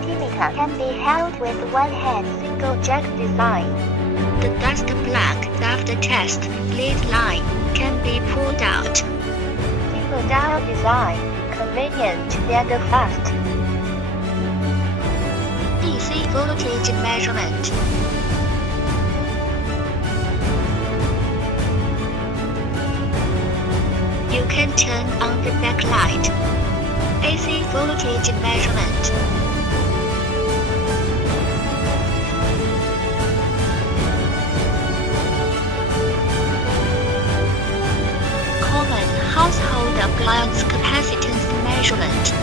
multimeter can be held with one hand single jack design. The dust plug of the test lead line can be pulled out. Single dial design, convenient and fast. DC voltage measurement. You can turn on the backlight. AC voltage measurement. Common household appliance capacitance measurement.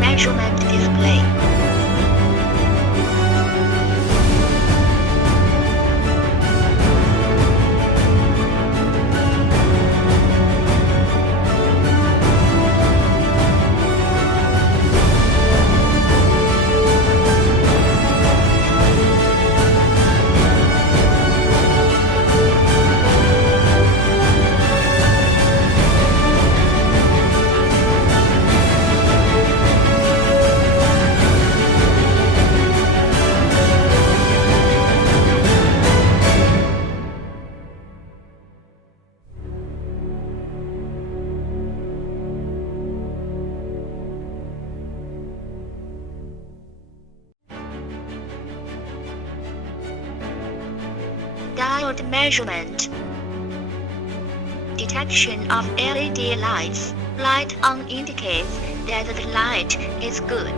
Measurement display. Diode measurement. Detection of LED lights. Light on indicates that the light is good.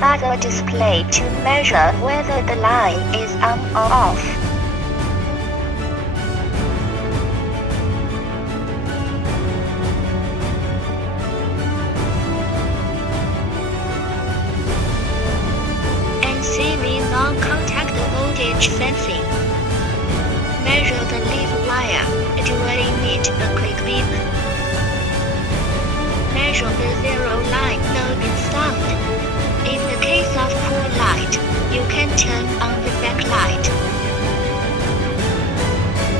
Buzzer display to measure whether the line is on or off. Non-contact voltage sensing. Measure the leaf wire, it will emit a quick beep. Measure the zero line loading sound. In the case of poor light, you can turn on the backlight.